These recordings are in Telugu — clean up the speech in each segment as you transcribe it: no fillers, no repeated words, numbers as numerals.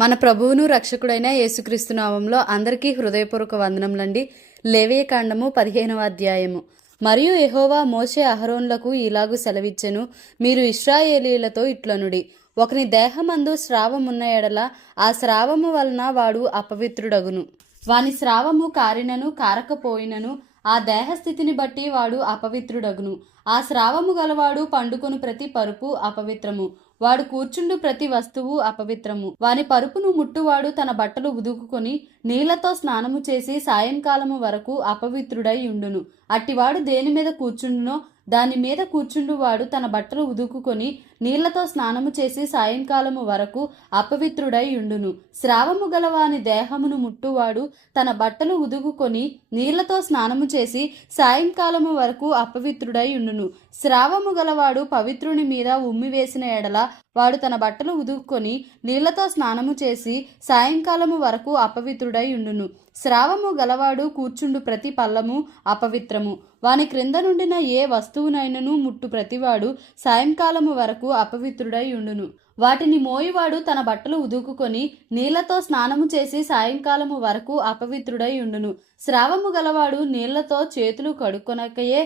మన ప్రభువును రక్షకుడైన యేసుక్రీస్తు నామంలో అందరికీ హృదయపూర్వక వందనములండి. లేవియ కాండము 15వ అధ్యాయము. మరియు యెహోవా మోషే అహరోన్లకు ఇలాగు సెలవిచ్చెను, మీరు ఇశ్రాయేలీలతో ఇట్లనుడి, ఒకని దేహమందు స్రావమున్న ఎడల ఆ స్రావము వలన వాడు అపవిత్రుడగును. వాని స్రావము కారినను కారకపోయినను ఆ దేహస్థితిని బట్టి వాడు అపవిత్రుడగును. ఆ స్రావము గలవాడు పండుకొను ప్రతి పరుపు అపవిత్రము, వాడు కూర్చుండు ప్రతి వస్తువు అపవిత్రము. వాని పరుపును ముట్టువాడు తన బట్టలు ఉదుకుకొని నీళ్లతో స్నానము చేసి సాయంకాలము వరకు అపవిత్రుడై ఉండును. అట్టివాడు దేని మీద కూర్చుండునో దాని మీద కూర్చుండువాడు తన బట్టలు ఉదుకుకొని నీళ్లతో స్నానము చేసి సాయంకాలము వరకు అపవిత్రుడై ఉండును. స్రావము గల వాని దేహమును ముట్టువాడు తన బట్టలు ఉదుకుకొని నీళ్లతో స్నానము చేసి సాయంకాలము వరకు అపవిత్రుడై ఉండును. స్రావము గలవాడు పవిత్రుని మీద ఉమ్మివేసిన ఎడల వాడు తన బట్టలు ఉదుకుకొని నీళ్లతో స్నానము చేసి సాయంకాలము వరకు అపవిత్రుడై ఉండును. స్రావము గలవాడు కూర్చుండు ప్రతి పల్లము అపవిత్రము. వాని క్రింద నుండిన ఏ వస్తువునైనను ముట్టు ప్రతివాడు సాయంకాలము వరకు అపవిత్రుడై ఉండును. వాటిని మోయివాడు తన బట్టలు ఉదుకుకొని నీళ్లతో స్నానము చేసి సాయంకాలము వరకు అపవిత్రుడై ఉండును. స్రావము గలవాడు నీళ్లతో చేతులు కడుక్కొనకయే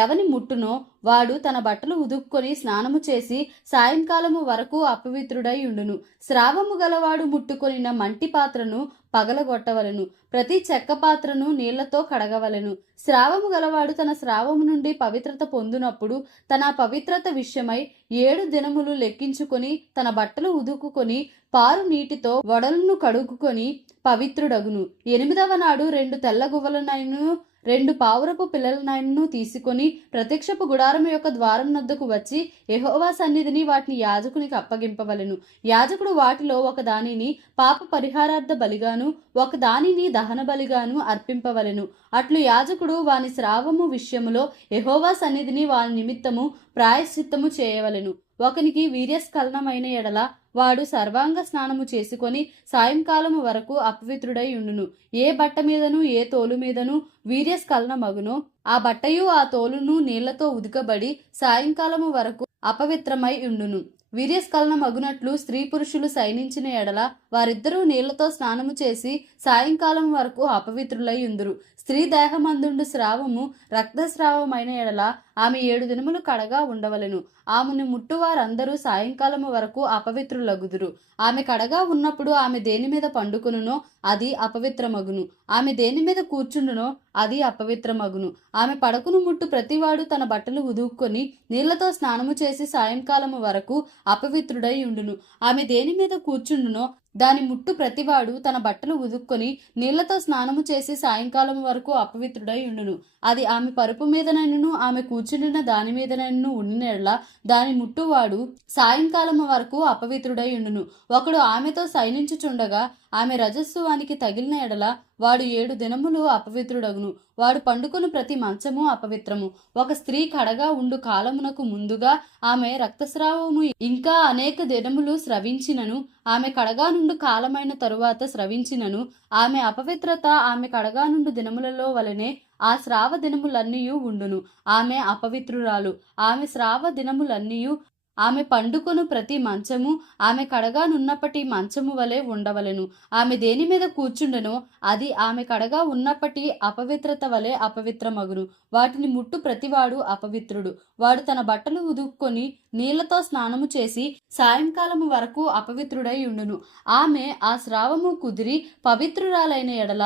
ఎవని ముట్టునో వాడు తన బట్టలు ఉదుక్కొని స్నానము చేసి సాయంకాలము వరకు అపవిత్రుడై ఉండును. స్రావము గలవాడు ముట్టుకొనిన మంటి పాత్రను పగలగొట్టవలెను, ప్రతి చెక్క పాత్రను నీళ్లతో కడగవలెను. స్రావము గలవాడు తన స్రావము నుండి పవిత్రత పొందునప్పుడు తన పవిత్రత విషయమై 7 దినములు లెక్కించుకొని తన బట్టలు ఉదుకుకొని పారు నీటితో వడలను కడుగుకొని పవిత్రుడగును. 8వ నాడు 2 తెల్ల గువ్వలనైనను 2 పావురపు పిల్లలనైనను తీసుకొని ప్రత్యక్షపు గుడారము యొక్క ద్వారం నద్దకు వచ్చి యెహోవా సన్నిధిని వాటిని యాజకునికి అప్పగింపవలెను. యాజకుడు వాటిలో ఒక దానిని పాప పరిహారార్థ బలిగాను ఒక దానిని దహన బలిగాను అర్పింపవలెను. అట్లు యాజకుడు వాని స్రావము విషయములో యెహోవా సన్నిధిని వాని నిమిత్తము ప్రాయశ్చిత్తము చేయవలెను. ఒకనికి వీర్యస్ఖలనమైన ఎడల వాడు సర్వాంగ స్నానము చేసుకొని సాయంకాలము వరకు అపవిత్రుడై ఉండును. ఏ బట్ట మీదను ఏ తోలు మీదను వీర్యస్ఖలనమగునో ఆ బట్టయు ఆ తోలును నీళ్లతో ఉదుకబడి సాయంకాలము వరకు అపవిత్రమై ఉండును. వీర్యస్ఖలనమగునట్లు స్త్రీ పురుషులు సైనించిన ఎడల వారిద్దరూ నీళ్లతో స్నానము చేసి సాయంకాలం వరకు అపవిత్రులై ఉందురు. స్త్రీ దేహమందుండు స్రావము రక్తస్రావమైన ఎడల ఆమె 7 దినములు కడగా ఉండవలెను. ఆమెను ముట్టువారందరూ సాయంకాలము వరకు అపవిత్రులగుదురు. ఆమె కడగా ఉన్నప్పుడు ఆమె దేని మీద పండుకొనునో అది అపవిత్రమగును. ఆమె దేని మీద కూర్చుండునో అది అపవిత్రమగును. ఆమె పడకును ముట్టు ప్రతివాడు తన బట్టలు ఉదుక్కొని నీళ్లతో స్నానము చేసి సాయంకాలము వరకు అపవిత్రుడై ఉండును. ఆమె దేని మీద కూర్చుండునో దాని ముట్టు ప్రతివాడు తన బట్టలు ఉదుక్కొని నీళ్లతో స్నానము చేసి సాయంకాలం వరకు అపవిత్రుడై ఉండును. అది ఆమె పరుపు మీదనైనను ఆమె కూర్చుండిన దాని మీదనైనను ఉండిన ఎడల దాని ముట్టువాడు సాయంకాలము వరకు అపవిత్రుడై ఉండును. ఒకడు ఆమెతో సైనించుచుండగా ఆమె రజస్సు వానికి తగిలిన ఎడల వాడు 7 దినములు అపవిత్రుడగును. వాడు పండుకొని ప్రతి మంచము అపవిత్రము. ఒక స్త్రీ కడగా ఉండు కాలమునకు ముందుగా ఆమె రక్తస్రావము ఇంకా అనేక దినములు స్రవించినను ఆమె కడగా నుండు కాలమైన తరువాత స్రవించినను ఆమె అపవిత్రత ఆమె కడగా నుండు దినములలో వలనే ఆ స్రావ దినములన్నీయు ఉండును. ఆమె అపవిత్రురాలు. ఆమె స్రావ దినములన్నీయు ఆమె పండుకొను ప్రతి మంచము ఆమె కడగానున్నప్పటి మంచము వలె ఉండవలెను. ఆమె దేని మీద కూర్చుండెనో అది ఆమె కడగా ఉన్నప్పటి అపవిత్రత వలె అపవిత్రమగును. వాటిని ముట్టు ప్రతివాడు అపవిత్రుడు. వాడు తన బట్టలు ఉదుక్కొని నీళ్లతో స్నానము చేసి సాయంకాలము వరకు అపవిత్రుడై ఉండును. ఆమె ఆ స్రావము కుదిరి పవిత్రురాలైన ఎడల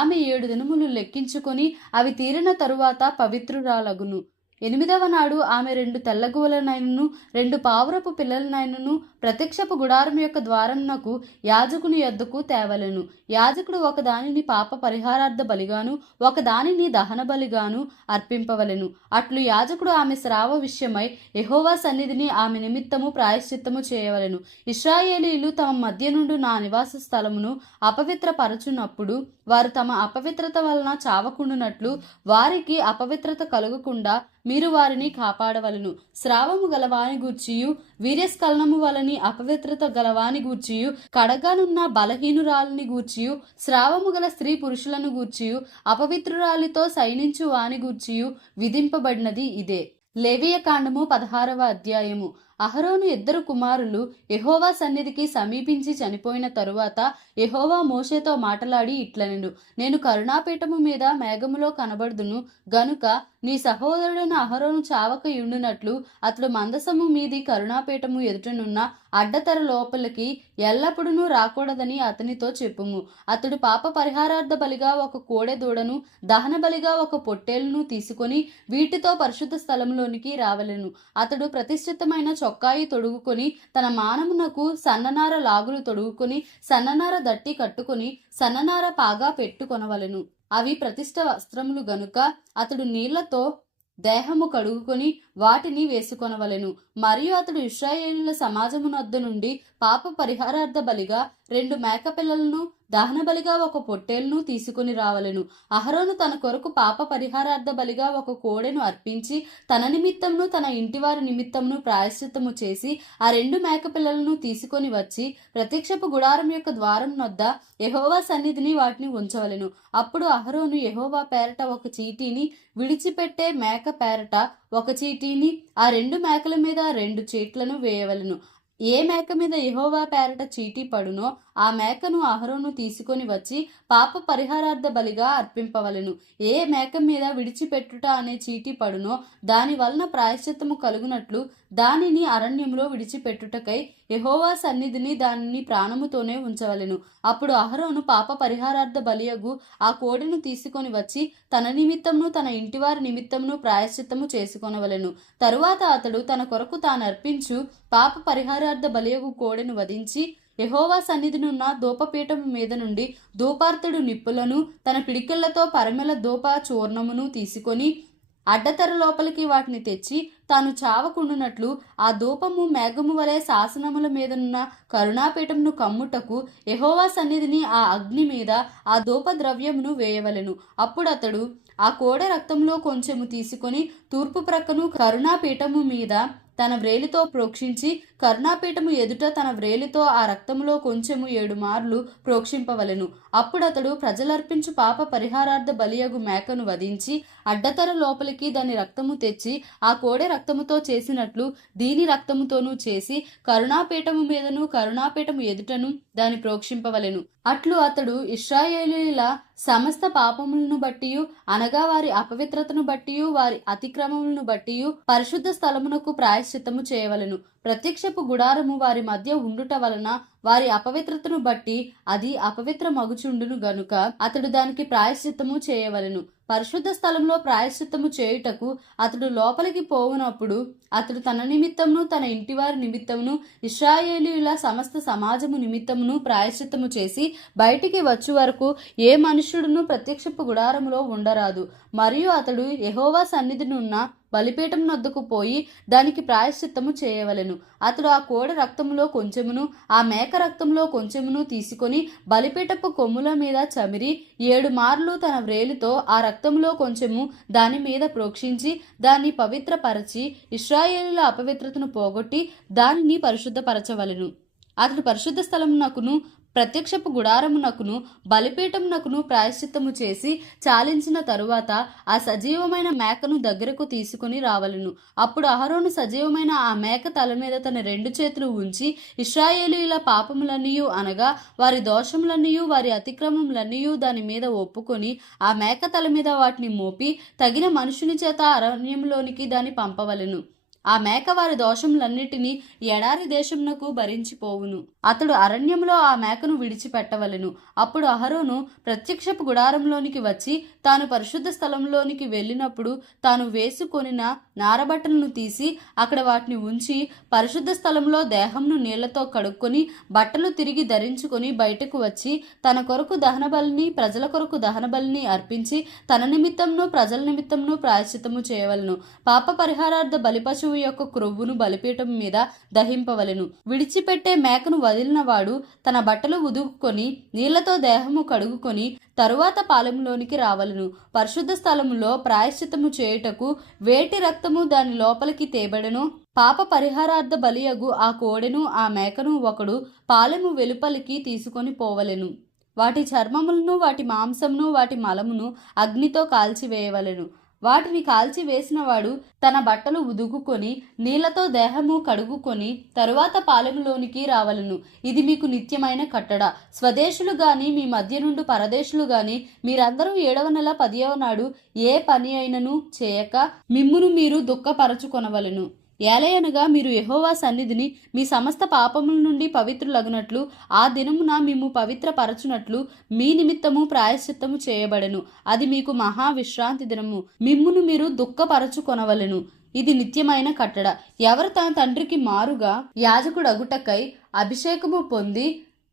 ఆమె 7 దినములు లెక్కించుకొని అవి తీరిన తరువాత పవిత్రురాలగును. 8వ నాడు ఆమె 2 తెల్లగువలనైనను 2 పావురపు పిల్లలనైనను ప్రత్యక్షపు గుడారం యొక్క ద్వారమునకు యాజకుని యొద్దకు తేవలెను. యాజకుడు ఒక దానిని పాప పరిహారార్థ బలిగాను ఒక దానిని దహన బలిగాను అర్పింపవలెను. అట్లు యాజకుడు ఆమె స్రావ విషయమై యెహోవా సన్నిధిని ఆమె నిమిత్తము ప్రాయశ్చిత్తము చేయవలెను. ఇశ్రాయేలీయులు తమ మధ్య నుండి నా నివాస స్థలమును అపవిత్రపరచునప్పుడు వారు తమ అపవిత్రత వలన చావకుండునట్లు వారికి అపవిత్రత కలుగకుండా మీరు వారిని కాపాడవలను. స్రావము గలవాని గూర్చియు వీర్యస్ఖలనము వలని అపవిత్రత గలవాని గూర్చియు కడగానున్న బలహీనురాలిని గూర్చియు స్రావము గల స్త్రీ పురుషులను గూర్చియు అపవిత్రురాలితో సైనించు వాని గూర్చియు విధింపబడినది ఇదే. లేవియ కాండము 16వ అధ్యాయము. అహరోను ఇద్దరు కుమారులు యెహోవా సన్నిధికి సమీపించి చనిపోయిన తరువాత యెహోవా మోషేతో మాటలాడి ఇట్లనెను, నేను కరుణాపీఠము మీద మేఘములో కనబడుదును గనుక నీ సహోదరుడైన అహరోను చావక యుండునట్లు అతడు మందసము మీది కరుణాపీఠము ఎదుటనున్న అడ్డతెర లోపలికి ఎల్లప్పుడూ రాకూడదని అతనితో చెప్పుము. అతడు పాప పరిహారార్థ బలిగా ఒక కోడె దూడను, దహన బలిగా ఒక పొట్టేలును తీసుకొని వీటితో పరిశుద్ధ స్థలంలోనికి రావలెను. అతడు ప్రతిష్ఠితమైన చొక్కాయి తొడుగుకొని తన మానమునకు సన్ననార లాగులు తొడుగుకొని సన్ననార దట్టి కట్టుకొని సన్ననార పాగా పెట్టుకొనవలెను. అవి ప్రతిష్ఠ వస్త్రములు గనుక అతడు నీళ్లతో దేహము కడుగుకొని వాటిని వేసుకొనవలెను. మరియు అతడు ఇశ్రాయేలీయుల సమాజమునొద్ద నుండి పాప పరిహారార్థ బలిగా 2 మేకపిల్లలను, దహన బలిగా ఒక పొట్టేలును తీసుకుని రావలెను. అహరోను తన కొరకు పాప పరిహారార్థ బలిగా ఒక కోడెను అర్పించి తన నిమిత్తమును తన ఇంటివారి నిమిత్తమును ప్రాయశ్చిత్తము చేసి ఆ 2 మేకపిల్లలను తీసుకొని వచ్చి ప్రత్యక్షపు గుడారం యొక్క ద్వారం నొద్ద యెహోవా సన్నిధిని వాటిని ఉంచవలెను. అప్పుడు అహరోను యెహోవా పేరట ఒక చీటీని, విడిచిపెట్టే మేక పేరట ఒక చీటీని, ఆ 2 మేకల మీద 2 చీట్లను వేయవలెను. ఏ మేక మీద యెహోవా పేరట చీటీ పడునో ఆ మేకను అహరోను తీసుకొని వచ్చి పాప పరిహారార్థ బలిగా అర్పింపవలెను. ఏ మేక మీద విడిచిపెట్టుట అనే చీటీ పడునో దాని వలన ప్రాయశ్చిత్తము కలుగునట్లు దానిని అరణ్యంలో విడిచిపెట్టుటకై యెహోవా సన్నిధిని దానిని ప్రాణముతోనే ఉంచవలెను. అప్పుడు అహరోను పాప పరిహారార్థ బలియగు ఆ కోడెను తీసుకొని వచ్చి తన నిమిత్తమును తన ఇంటివారి నిమిత్తమును ప్రాయశ్చిత్తము చేసుకొనవలెను. తరువాత అతడు తన కొరకు తాను అర్పించు పాప పరిహారార్థ బలియగు కోడెను వధించి యెహోవా సన్నిధినున్న ధూపపీఠము మీద నుండి ధూపార్తుడు నిప్పులను తన పిడికిళ్లతో పరిమళ ధూప చూర్ణమును తీసుకొని అడ్డతెర లోపలికి వాటిని తెచ్చి తాను చావకుండునట్లు ఆ ధూపము మేఘము వలె శాసనముల మీదనున్న కరుణాపీఠమును కమ్ముటకు యెహోవా సన్నిధిని ఆ అగ్ని మీద ఆ ధూప ద్రవ్యమును వేయవలెను. అప్పుడు అతడు ఆ కోడె రక్తంలో కొంచెము తీసుకొని తూర్పు ప్రక్కను కరుణాపీఠము మీద తన వ్రేలితో ప్రోక్షించి కరుణాపీఠము ఎదుట తన వ్రేలితో ఆ రక్తములో కొంచెము 7 మార్లు ప్రోక్షింపవలెను. అప్పుడతడు ప్రజలర్పించు పాప పరిహారార్థ బలియగు మేకను వధించి అడ్డతెర లోపలికి దాని రక్తము తెచ్చి ఆ కోడె రక్తముతో చేసినట్లు దీని రక్తముతోనూ చేసి కరుణాపీఠము మీదను కరుణాపీఠము ఎదుటను దాని ప్రోక్షింపవలెను. అట్లు అతడు ఇశ్రాయేలీయుల సమస్త పాపములను బట్టియు అనగా వారి అపవిత్రతను బట్టియు వారి అతిక్రమములను బట్టియు పరిశుద్ధ స్థలమునకు ప్రాయశ్చిత్తము చేయవలెను. ప్రత్యక్షపు గుడారము వారి మధ్య ఉండుట వలన వారి అపవిత్రతను బట్టి అది అపవిత్ర మగుచుండును గనుక అతడు దానికి ప్రాయశ్చిత్తము చేయవలెను. పరిశుద్ధ స్థలంలో ప్రాయశ్చిత్తము చేయుటకు అతడు లోపలికి పోవునప్పుడు అతడు తన నిమిత్తమును తన ఇంటివారి నిమిత్తమును ఇశ్రాయేలీయుల సమస్త సమాజము నిమిత్తమును ప్రాయశ్చిత్తము చేసి బయటికి వచ్చు వరకు ఏ మనుష్యుడును ప్రత్యక్షపు గుడారములో ఉండరాదు. మరియు అతడు యెహోవా సన్నిధినున్న బలిపీఠం నొద్దకు పోయి దానికి ప్రాయశ్చిత్తము చేయవలెను. అతడు ఆ కోడె రక్తములో కొంచెమును ఆ మేక రక్తంలో కొంచెమును తీసుకొని బలిపీఠపు కొమ్ముల మీద చమిరి 7 మార్లు తన వ్రేలితో ఆ రక్తములో కొంచెము దాని మీద ప్రోక్షించి దాన్ని పవిత్రపరచి ఇశ్రాయేలీయుల అపవిత్రతను పోగొట్టి దానిని పరిశుద్ధపరచవలెను. అతడు పరిశుద్ధ స్థలమునకును ప్రత్యక్షపు గుడారమునకును బలిపీఠమునకును ప్రాయశ్చిత్తము చేసి చాలించిన తరువాత ఆ సజీవమైన మేకను దగ్గరకు తీసుకుని రావలెను. అప్పుడు అహరోను సజీవమైన ఆ మేక తల మీద తన 2 చేతులు ఉంచి ఇశ్రాయేలీయుల పాపములన్నీయు అనగా వారి దోషములన్నీయు వారి అతిక్రమములన్నీయు దాని మీద ఒప్పుకొని ఆ మేక తల మీద వాటిని మోపి తగిన మనుషుని చేత అరణ్యంలోనికి దాన్ని పంపవలెను. ఆ మేక వారి దోషములన్నిటినీ ఎడారి దేశమునకు భరించిపోవును. అతడు అరణ్యంలో ఆ మేకను విడిచిపెట్టవలెను. అప్పుడు అహరోను ప్రత్యక్షపు గుడారంలోనికి వచ్చి తాను పరిశుద్ధ స్థలంలోనికి వెళ్ళినప్పుడు తాను వేసుకొనిన నారబట్టలను తీసి అక్కడ వాటిని ఉంచి పరిశుద్ధ స్థలంలో దేహంను నీళ్లతో కడుక్కొని బట్టలు తిరిగి ధరించుకొని బయటకు వచ్చి తన కొరకు దహనబలిని ప్రజల కొరకు దహనబలిని అర్పించి తన నిమిత్తమును ప్రజల నిమిత్తమును ప్రాయశ్చిత్తము చేయవలెను. పాప పరిహారార్థ బలిపశువు యొక్క క్రొవ్వును బలిపీఠం మీద దహింపవలెను. విడిచిపెట్టే మేకను వదిలినవాడు తన బట్టలు ఉదుకుకొని నీళ్లతో దేహము కడుగుకొని తరువాత పాలెంలోనికి రావలెను. పరిశుద్ధ స్థలములో ప్రాయశ్చిత్తము చేయుటకు వేటి రక్తము దాని లోపలికి తేబడెను. పాప పరిహారార్థ బలియగు ఆ కోడెను ఆ మేకను ఒకడు పాలెము వెలుపలికి తీసుకొని పోవలెను. వాటి చర్మములను వాటి మాంసమును వాటి మలమును అగ్నితో కాల్చివేయవలెను. వాటిని కాల్చి వేసినవాడు తన బట్టలు ఉదుకుకొని నీళ్లతో దేహము కడుగుకొని తరువాత పాలెములోనికి రావలను. ఇది మీకు నిత్యమైన కట్టడ. స్వదేశులు గాని మీ మధ్య నుండి పరదేశులు గాని మీరందరూ 7వ నెల 10వ నాడు ఏ పని అయినను చేయక మిమ్మును మీరు దుఃఖపరచుకొనవలెను. ఏలయనగా మీరు యెహోవా సన్నిధిని మీ సమస్త పాపముల నుండి పవిత్రులగునట్లు ఆ దినమున మిమ్ము పవిత్రపరచునట్లు మీ నిమిత్తము ప్రాయశ్చిత్తము చేయబడెను. అది మీకు మహా విశ్రాంతి దినము. మిమ్మును మీరు దుఃఖపరచుకొనవలెను. ఇది నిత్యమైన కట్టడ. ఎవరు తన తండ్రికి మారుగా యాజకుడు అగుటకై అభిషేకము పొంది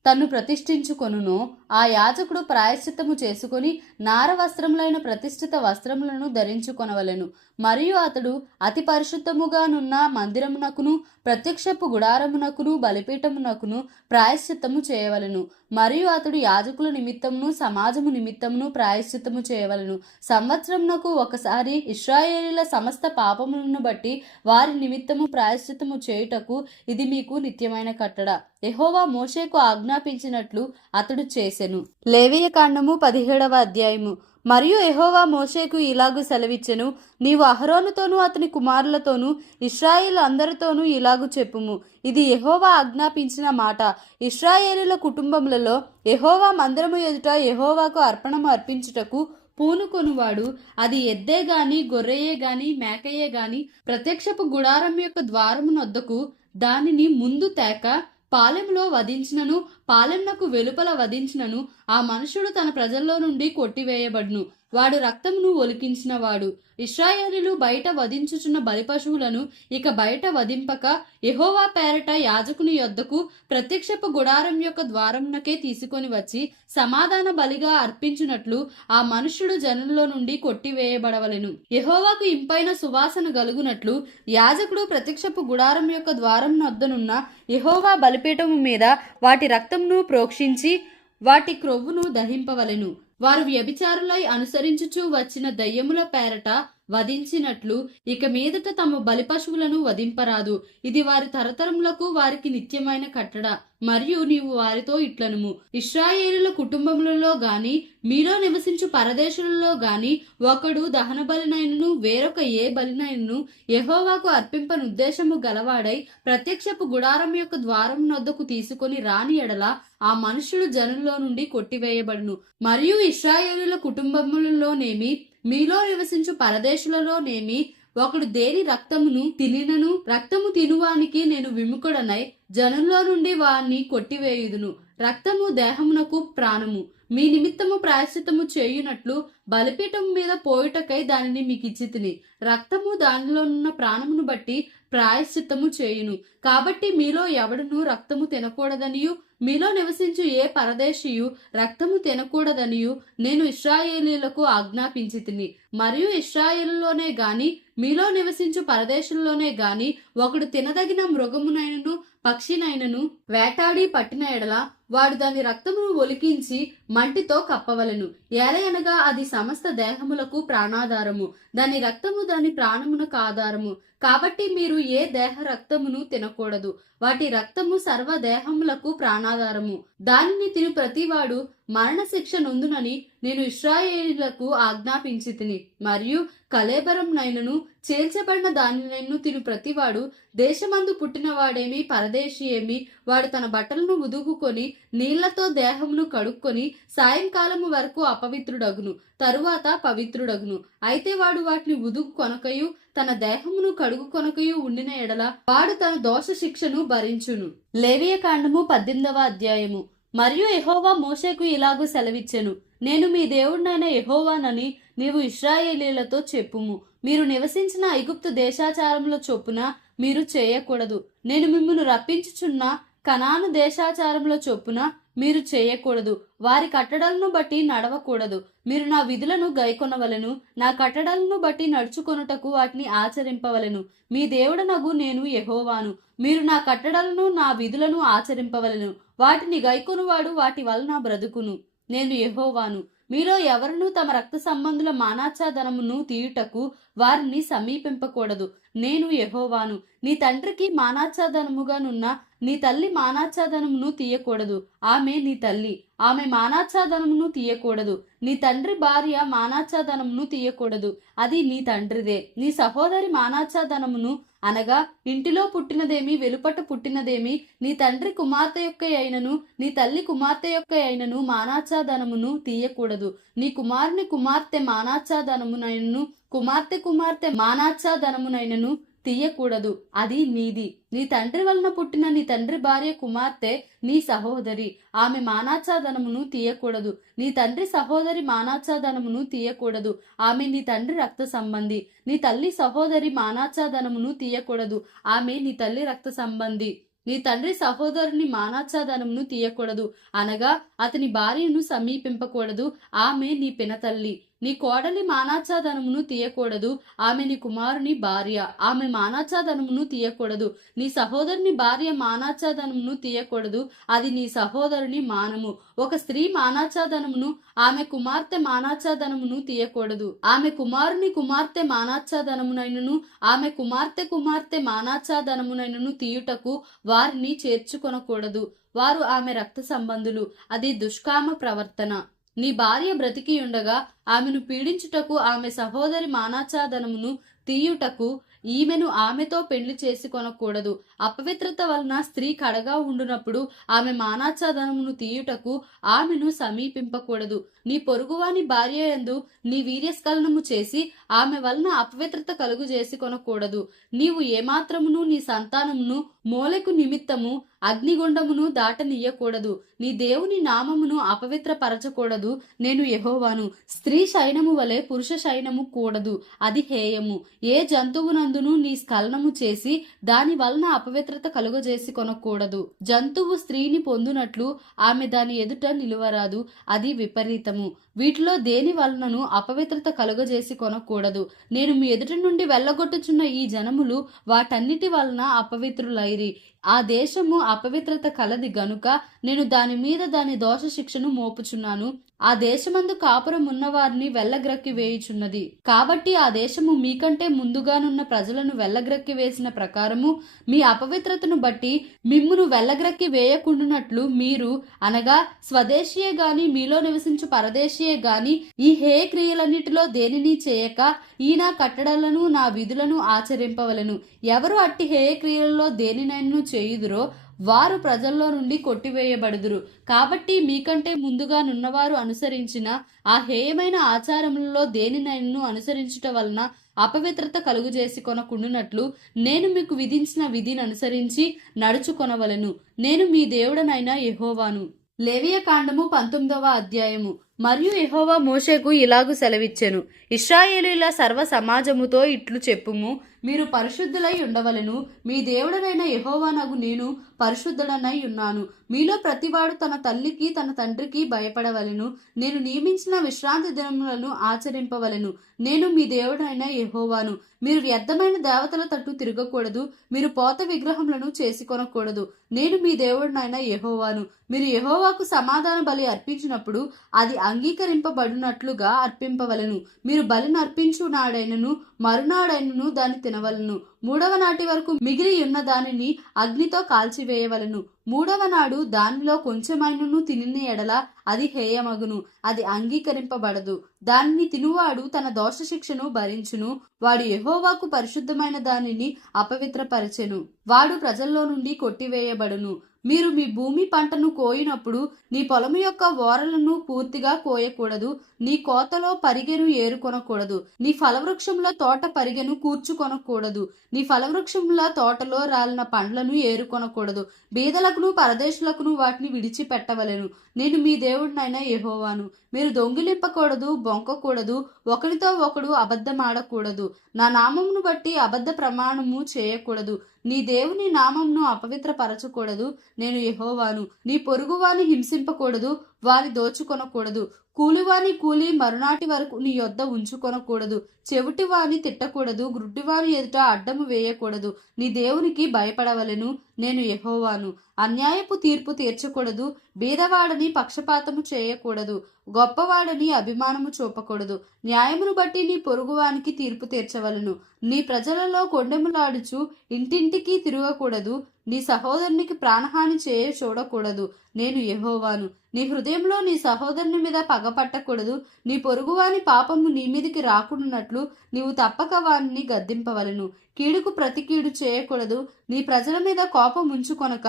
తన్ను ప్రతిష్ఠించుకొనునో ఆ యాజకుడు ప్రాయశ్చిత్తము చేసుకొని నార వస్త్రములైన ప్రతిష్ఠిత వస్త్రములను ధరించుకొనవలెను. మరియు అతడు అతి పరిశుద్ధముగానున్న మందిరమునకును ప్రత్యక్షపు గుడారమునకును బలిపీఠమునకును ప్రాయశ్చిత్తము చేయవలెను. మరియు అతడు యాజకుల నిమిత్తమును సమాజము నిమిత్తమును ప్రాయశ్చిత్తము చేయవలెను. సంవత్సరమునకు ఒకసారి ఇశ్రాయేలీల సమస్త పాపములను బట్టి వారి నిమిత్తము ప్రాయశ్చిత్తము చేయుటకు ఇది మీకు నిత్యమైన కట్టడ. యెహోవా మోషేకు ఆజ్ఞాపించినట్లు అతడు చేసెను. లేవియకాండము 17వ అధ్యాయము. మరియు యెహోవా మోషేకు ఇలాగు సెలవిచ్చెను, నీవు అహరోనుతోనూ అతని కుమారులతోనూ ఇశ్రాయేలు అందరితోనూ ఇలాగు చెప్పుము, ఇది యెహోవా ఆజ్ఞాపించిన మాట. ఇశ్రాయేలుల కుటుంబములలో యెహోవా మందిరము ఎదుట యెహోవాకు అర్పణము అర్పించుటకు పూనుకొనువాడు, అది ఎద్దే గాని గొర్రెయే గాని మేకయే గాని ప్రత్యక్షపు గుడారం యొక్క ద్వారమునొద్దకు దానిని ముందు తేక పాలెంలో వధించినను పాలెంనకు వెలుపల వధించినను ఆ మనుషుడు తన ప్రజల్లో నుండి కొట్టివేయబడును. వాడు రక్తమును ఒలికించిన వాడు. ఇశ్రాయేలీయులు బయట వధించుచున్న బలిపశువులను ఇక బయట వధింపక యెహోవా పేరట యాజకుని యొద్దకు ప్రత్యక్షపు గుడారం యొక్క ద్వారమునకే తీసుకొని వచ్చి సమాధాన బలిగా అర్పించునట్లు ఆ మనుష్యుడు జనుల్లో నుండి కొట్టివేయబడవలెను. యెహోవాకు ఇంపైన సువాసన గలుగునట్లు యాజకుడు ప్రత్యక్షపు గుడారం యొక్క ద్వారం వద్దనున్న యెహోవా బలిపీఠము మీద వాటి రక్తమును ప్రోక్షించి వాటి క్రొవ్వును దహింపవలెను. వారు వ్యభిచారులై అనుసరించుచూ వచ్చిన దయ్యముల పేరట వధించినట్లు ఇక మీదట తమ బలిపశువులను వధింపరాదు. ఇది వారి తరతరములకు వారికి నిత్యమైన కట్టడ. మరియు నీవు వారితో ఇట్లనుము, ఇశ్రాయేలుల కుటుంబములలో గాని మీలో నివసించు పరదేశులలో గాని ఒకడు దహన బలినైనను వేరొక ఏ బలినైనను యెహోవాకు అర్పింపనుద్దేశము గలవాడై ప్రత్యక్షపు గుడారం యొక్క ద్వారం నొద్దకు తీసుకొని రాని ఎడల ఆ మనుష్యుడు జనుల్లో నుండి కొట్టివేయబడును. మరియు ఇశ్రాయేలుల కుటుంబములలోనేమి మీలో నివసించు పరదేశులలోనేమి ఒకడు దేని రక్తమును తినినను రక్తము తినువానికి నేను విముఖుడనై జనుల్లో నుండి వారిని కొట్టివేయుదును. రక్తము దేహమునకు ప్రాణము. మీ నిమిత్తము ప్రాయశ్చిత్తము చేయునట్లు బలిపీఠము మీద పోయుటకై దానిని మీకు ఇచ్చితిని. రక్తము దానిలోనున్న ప్రాణమును బట్టి ప్రాయశ్చిత్తము చేయును. కాబట్టి మీలో ఎవడును రక్తము తినకూడదనియు మీలో నివసించు ఏ పరదేశీయు రక్తము తినకూడదనియు నేను ఇశ్రాయేలీయులకు ఆజ్ఞాపించితిని. మరియు ఇశ్రాయేలులోనే గాని మీలో నివసించు పరదేశంలోనే గాని ఒకడు తినదగిన మృగమునైనను పక్షినైనను వేటాడి పట్టిన ఎడల వాడు దాని రక్తమును ఒలికించి మంటితో కప్పవలెను. ఏలయనగా అది సమస్త దేహములకు ప్రాణాధారము. దాని రక్తము దాని ప్రాణమునకు ఆధారము. కాబట్టి మీరు ఏ దేహ రక్తమును తినకూడదు. వాటి రక్తము సర్వ దేహములకు ప్రాణాధారము. దానిని తిను ప్రతివాడు మరణశిక్ష నొందునని నేను ఇశ్రాయేలీయులకు ఆజ్ఞాపించితిని. మరియు కళేబరంనైనను చేల్చబడిన దానినైనను తిను ప్రతివాడు దేశమందు పుట్టినవాడేమి పరదేశీ ఏమి వాడు తన బట్టలను ఉదుగుకొని నీళ్లతో దేహమును కడుక్కొని సాయంకాలము వరకు అపవిత్రుడగును, తరువాత పవిత్రుడగును. అయితే వాడు వాటిని ఉదుగు కొనకయు తన దేహమును కడుగు కొనకయు ఉండిన ఎడల వాడు తన దోష శిక్షను భరించును. లేవియకాండము 18వ అధ్యాయము. మరియు యెహోవా మోషేకు ఇలాగు సెలవిచ్చెను, నేను మీ దేవుడినైన యెహోవానని నీవు ఇశ్రాయేలీయులతో చెప్పుము. మీరు నివసించిన ఐగుప్తు దేశాచారముల చొప్పున మీరు చేయకూడదు. నేను మిమ్మును రప్పించుచున్న కనాను దేశాచారముల చొప్పున మీరు చేయకూడదు. వారి కట్టడలను బట్టి నడవకూడదు. మీరు నా విధులను గైకొనవలెను. నా కట్టడలను బట్టి నడుచుకొనుటకు వాటిని ఆచరింపవలెను. మీ దేవుడనగు నేను యెహోవాను. మీరు నా కట్టడలను నా విధులను ఆచరింపవలెను. వాటిని గైకొనువాడు వాటి వలన బ్రతుకును. నేను యెహోవాను. మీలో ఎవరునూ తమ రక్త సంబంధుల మానాఛాదనమును తీయుటకు వారిని సమీపింపకూడదు. నేను యెహోవాను. నీ తండ్రికి మానాచ్ఛాదనముగానున్న నీ తల్లి మానాచ్ఛాదనమును తీయకూడదు, ఆమె నీ తల్లి. ఆమె మానాచ్ఛాదనమును తీయకూడదు. నీ తండ్రి భార్య మానాచ్ఛాదనమును తీయకూడదు, అది నీ తండ్రిదే. నీ సహోదరి మానాచ్ఛాదనమును అనగా ఇంటిలో పుట్టినదేమి వెలుపట పుట్టినదేమి నీ తండ్రి కుమార్తె యొక్క అయినను నీ తల్లి కుమార్తె యొక్క అయినను మానాచ్ఛాదనమును తీయకూడదు. నీ కుమారుని కుమార్తె మానాచ్ఛాదనమునైనను కుమార్తె మానాచ్ఛాదనమునైనను తీయకూడదు, అది నీది. నీ తండ్రి వలన పుట్టిన నీ తండ్రి భార్య కుమార్తె నీ సహోదరి, ఆమె మానాచ్ఛాదనమును తీయకూడదు. నీ తండ్రి సహోదరి మానాచ్ఛాదనమును తీయకూడదు, ఆమె నీ తండ్రి రక్త సంబంధి. నీ తల్లి సహోదరి మానాచ్ఛాదనమును తీయకూడదు, ఆమె నీ తల్లి రక్త సంబంధి. నీ తండ్రి సహోదరుని మానాచ్ఛాదనమును తీయకూడదు, అనగా అతని భార్యను సమీపింపకూడదు, ఆమె నీ పినతల్లి. నీ కోడలి మానాచ్ఛాదనమును తీయకూడదు, ఆమె నీ కుమారుని భార్య, ఆమె మానాచ్ఛాదనమును తీయకూడదు. నీ సహోదరుని భార్య మానాచ్ఛాదనమును తీయకూడదు, అది నీ సహోదరుని మానము. ఒక స్త్రీ మానాచ్ఛాదనమును ఆమె కుమార్తె మానాచ్ఛాదనమును తీయకూడదు. ఆమె కుమారుని కుమార్తె మానాచ్ఛాదనమునైనను ఆమె కుమార్తె మానాచ్ఛాదనమునైనను తీయుటకు వారిని చేర్చుకొనకూడదు. వారు ఆమె రక్త సంబంధులు, అది దుష్కామ ప్రవర్తన. నీ భార్య బ్రతికి ఉండగా ఆమెను పీడించుటకు ఆమె సహోదరి మానాచ్ఛాదనమును తీయుటకు ఈమెను ఆమెతో పెళ్లి చేసుకొనకూడదు. అపవిత్రత వలన స్త్రీ కడగా ఉండునప్పుడు ఆమె మానాచ్ఛాదనమును తీయుటకు ఆమెను సమీపింపకూడదు. నీ పొరుగువాని భార్య యందు నీ వీర్యస్ఖలనము చేసి ఆమె వలన అపవిత్రత కలుగు చేసుకొనకూడదు. నీవు ఏమాత్రమును నీ సంతానమును మోలెకు నిమిత్తము అగ్నిగుండమును దాటనీయకూడదు. నీ దేవుని నామమును అపవిత్రపరచకూడదు, నేను యెహోవాను. స్త్రీ శయనము వలె పురుష శయనము కూడదు, అది హేయము. ఏ జంతువునందును నీ స్ఖలనము చేసి దాని వలన అపవిత్రత కలుగజేసి కొనకూడదు. జంతువు స్త్రీని పొందునట్లు ఆమె దాని ఎదుట నిలువరాదు, అది విపరీతము. వీటిలో దేని వలనను అపవిత్రత కలుగజేసి కొనకూడదు. నేను మీ ఎదుటి నుండి వెళ్ళగొట్టుచున్న ఈ జనములు వాటన్నిటి వలన అపవిత్రులైరి. ఆ దేశము అపవిత్రత కలది గనుక నేను దాని మీద దాని దోష శిక్షను మోపుచున్నాను. ఆ దేశమందు కాపురం ఉన్నవారిని వెళ్ళగ్రక్కి వేయుచున్నది. కాబట్టి ఆ దేశము మీకంటే ముందుగానున్న ప్రజలను వెళ్ళగ్రక్కి వేసిన ప్రకారము మీ అపవిత్రతను బట్టి మిమ్మును వెళ్ళగ్రక్కి వేయకుండునట్లు మీరు, అనగా స్వదేశీయే గాని మీలో నివసించు పరదేశీయే గాని ఈ హేయ క్రియలన్నిటిలో దేనిని చేయక ఈ నా కట్టడలను నా విధులను ఆచరింపవలెను. ఎవరు అట్టి హేయ క్రియలలో దేనినైనా చేయుదురో వారు ప్రజల్లో నుండి కొట్టివేయబడుదురు. కాబట్టి మీకంటే ముందుగా నున్నవారు అనుసరించిన ఆ హేయమైన ఆచారములలో దేనినైనా అనుసరించుట వలన అపవిత్రత కలుగు చేసి కొనకుండునట్లు నేను మీకు విధించిన విధిని అనుసరించి నడుచుకొనవలెను. నేను మీ దేవుడనైన యెహోవాను. లేవియకాండము 19వ అధ్యాయము. మరియు యెహోవా మోషేకు ఇలాగు సెలవిచ్చెను, ఇశ్రాయేలీయుల సర్వ సమాజముతో ఇట్లు చెప్పుము, మీరు పరిశుద్ధులై ఉండవలెను. మీ దేవుడనైన యెహోవానగు నేను పరిశుద్ధుడనై ఉన్నాను. మీలో ప్రతివాడు తన తల్లికి తన తండ్రికి భయపడవలెను. నేను నియమించిన విశ్రాంతి దినములను ఆచరింపవలెను. నేను మీ దేవుడనైన యెహోవాను. మీరు వ్యర్థమైన దేవతల తట్టు తిరగకూడదు. మీరు పోత విగ్రహములను చేసుకొనకూడదు. నేను మీ దేవుడనైన యెహోవాను. మీరు యెహోవాకు సమాధాన బలి అర్పించినప్పుడు అది అంగీకరింపబడినట్లుగా అర్పింపవలెను. మీరు బలిని అర్పించు నాడైనను మరునాడైనను దాన్ని తినవలను. 3వ నాటి వరకు మిగిలి ఉన్న దానిని అగ్నితో కాల్చివేయవలను. 3వ నాడు దానిలో కొంచెమైనను తినిన ఎడల అది హేయమగును, అది అంగీకరింపబడదు. దానిని తినువాడు తన దోష శిక్షను భరించును. వాడు యెహోవాకు పరిశుద్ధమైన దానిని అపవిత్రపరచెను, వాడు ప్రజల్లో నుండి కొట్టివేయబడును. మీరు మీ భూమి పంటను కోయినప్పుడు నీ పొలము యొక్క ఓరలను పూర్తిగా కోయకూడదు. నీ కోతలో పరిగెను ఏరుకొనకూడదు. నీ ఫలవృక్షముల తోట పరిగెను కూర్చుకొనకూడదు. నీ ఫలవృక్షముల తోటలో రాలిన పండ్లను ఏరుకొనకూడదు. బీదలకును పరదేశులకును వాటిని విడిచిపెట్టవలెను. నేను మీ దేవుడినైన యెహోవాను. మీరు దొంగిలింపకూడదు, బొంకకూడదు, ఒకరితో ఒకడు అబద్ధమాడకూడదు. నా నామమును బట్టి అబద్ధ ప్రమాణము చేయకూడదు. నీ దేవుని నామమును అపవిత్రపరచకూడదు, నేను యెహోవాను. నీ పొరుగువాని హింసింపకూడదు, వాని దోచుకొనకూడదు. కూలివాని కూలి మరునాటి వరకు నీ యొద్ద ఉంచుకొనకూడదు. చెవిటివాని తిట్టకూడదు. గ్రుడ్డివాని ఎదుట అడ్డము వేయకూడదు. నీ దేవునికి భయపడవలెను. నేను యెహోవాను. అన్యాయపు తీర్పు తీర్చకూడదు. బీదవాడని పక్షపాతము చేయకూడదు. గొప్పవాడని అభిమానము చూపకూడదు. న్యాయమును బట్టి నీ పొరుగువానికి తీర్పు తీర్చవలను. నీ ప్రజలలో కొండెములాడుచు ఇంటింటికి తిరగకూడదు. నీ సహోదరునికి ప్రాణహాని చేయ చూడకూడదు. నేను యెహోవాను. నీ హృదయంలో నీ సహోదరుని మీద పగపట్టకూడదు. నీ పొరుగువాని పాపము నీ మీదికి రాకుండానట్లు నీవు తప్పక వానిని గద్దింపవలను. కీడుకు ప్రతి కీడు చేయకూడదు. నీ ప్రజల మీద కోపం ఉంచుకొనక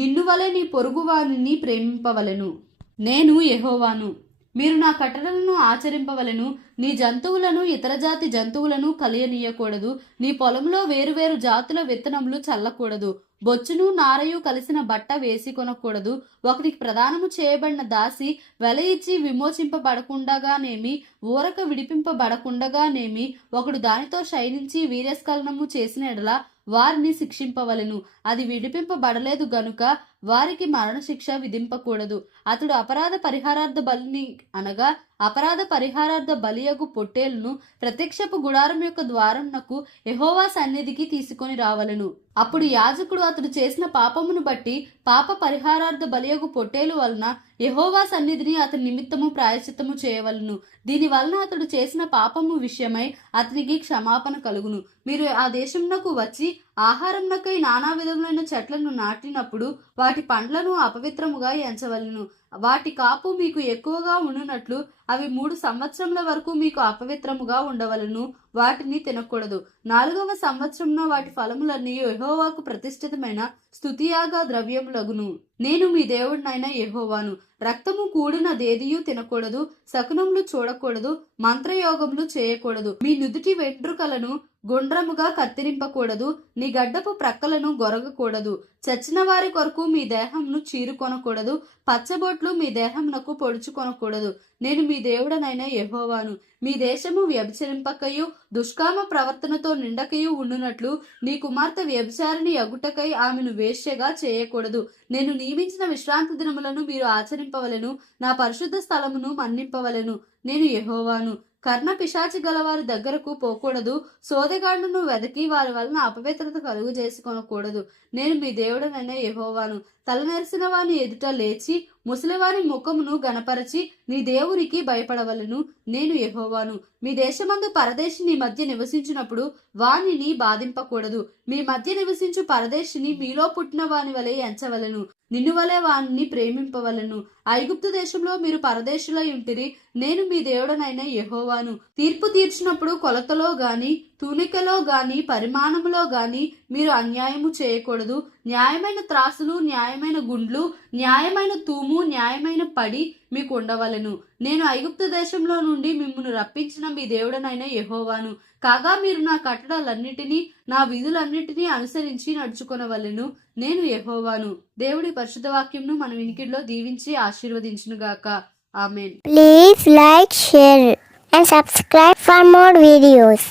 నిన్ను వలె నీ పొరుగువానిని ప్రేమింపవలెను. నేను యెహోవాను. మీరు నా కట్టడలను ఆచరింపవలెను. నీ జంతువులను ఇతర జాతి జంతువులను కలియనీయకూడదు. నీ పొలంలో వేరువేరు జాతుల విత్తనములు చల్లకూడదు. బొచ్చును నారయు కలిసిన బట్ట వేసి కొనకూడదు. ఒకరికి ప్రదానము చేయబడిన దాసి వెల ఇచ్చి విమోచింపబడకుండగానేమి ఊరక విడిపింపబడకుండగానేమి ఒకడు దానితో శయనించి వీర్యస్ఖలనము చేసిన ఎడల వారిని శిక్షింపవలెను. అది విడిపింపబడలేదు గనుక వారికి మరణశిక్ష విధింపకూడదు. అతడు అపరాధ పరిహారార్థ బలిని అనగా అపరాధ పరిహారార్థ బలియగు పొట్టేలును ప్రత్యక్షపు గుడారం యొక్క ద్వారంనకు యెహోవా సన్నిధికి తీసుకొని రావలెను. అప్పుడు యాజకుడు అతడు చేసిన పాపమును బట్టి పాప పరిహారార్థ బలియగు పొట్టేలు వలన యెహోవా సన్నిధిని అతని నిమిత్తము ప్రాయశ్చిత్తము చేయవలెను. దీని వలన అతడు చేసిన పాపము విషయమై అతనికి క్షమాపణ కలుగును. మీరు ఆ దేశమునకు వచ్చి ఆహారంనకై నానా విధములైన చెట్లను నాటినప్పుడు వాటి పండ్లను అపవిత్రముగా ఎంచవలెను. వాటి కాపు మీకు ఎక్కువగా ఉండునట్లు అవి 3 సంవత్సరముల వరకు మీకు అపవిత్రముగా ఉండవలను. వాటిని తినకూడదు. 4వ సంవత్సరమున వాటి ఫలములన్నీ యెహోవాకు ప్రతిష్ఠితమైన స్తుతియాగ ద్రవ్యములగును. నేను మీ దేవుడినైన యెహోవాను. రక్తము కూడిన దేదియు తినకూడదు. శకునములు చూడకూడదు. మంత్రయోగములు చేయకూడదు. మీ నుదుటి వెంట్రుకలను గుండ్రముగా కత్తిరింపకూడదు. నీ గడ్డపు ప్రక్కలను గొరగకూడదు. చచ్చిన వారి కొరకు మీ దేహమును చీరుకొనకూడదు. పచ్చబొట్లు మీ దేహమునకు పొడుచుకొనకూడదు. నేను మీ దేవుడనైన యెహోవాను. మీ దేశము వ్యభిచరింపకయు దుష్కామ ప్రవర్తనతో నిండకయు ఉండునట్లు నీ కుమార్తె వ్యభిచారిణి అగుటకై ఆమెను వేశ్యగా చేయకూడదు. నేను నియమించిన విశ్రాంతి దినములను మీరు ఆచరింపవలెను. నా పరిశుద్ధ స్థలమును మన్నింపవలెను. నేను యెహోవాను. కర్ణ పిశాచి గలవారి దగ్గరకు పోకూడదు. సోదెగాండును వెదకి వారి వలన అపవిత్రత కలుగు చేసుకొనకూడదు. నేను మీ దేవుడనైన యెహోవాను. తలనెరిసిన వాని ఎదుట లేచి ముసలివాని ముఖమును గనపరచి నీ దేవునికి భయపడవలెను. నేను యెహోవాను. మీ దేశమందు పరదేశిని మధ్య నివసించినప్పుడు వానిని బాధింపకూడదు. మీ మధ్య నివసించు పరదేశిని మీలో పుట్టిన వాని వలె ఎంచవలెను. నిన్ను వలె వానిని ప్రేమింపవలెను. ఐగుప్తు దేశంలో మీరు పరదేశులై ఉంటిరి. నేను మీ దేవుడనైన యెహోవాను. తీర్పు తీర్చినప్పుడు కొలతలో గాని తూనికలో గాని పరిమాణములో గాని మీరు అన్యాయము చేయకూడదు. న్యాయమైన త్రాసులు, న్యాయమైన గుండ్లు, న్యాయమైన తూము, న్యాయమైన పడి మీకు ఉండవలెను. నేను ఐగుప్తు దేశంలో నుండి మిమ్మును రప్పించిన మీ దేవుడనైన యెహోవాను. కాగా మీరు నా కట్టడలన్నిటినీ నా విధులన్నిటినీ అనుసరించి నడుచుకొనవలెను. నేను యెహోవాను. దేవుడి పరిశుద్ధ వాక్యంను మన వినికిడిలో దీవించి ఆశీర్వదించునుగాక. ఆమేన్. Please like, share and subscribe for more videos.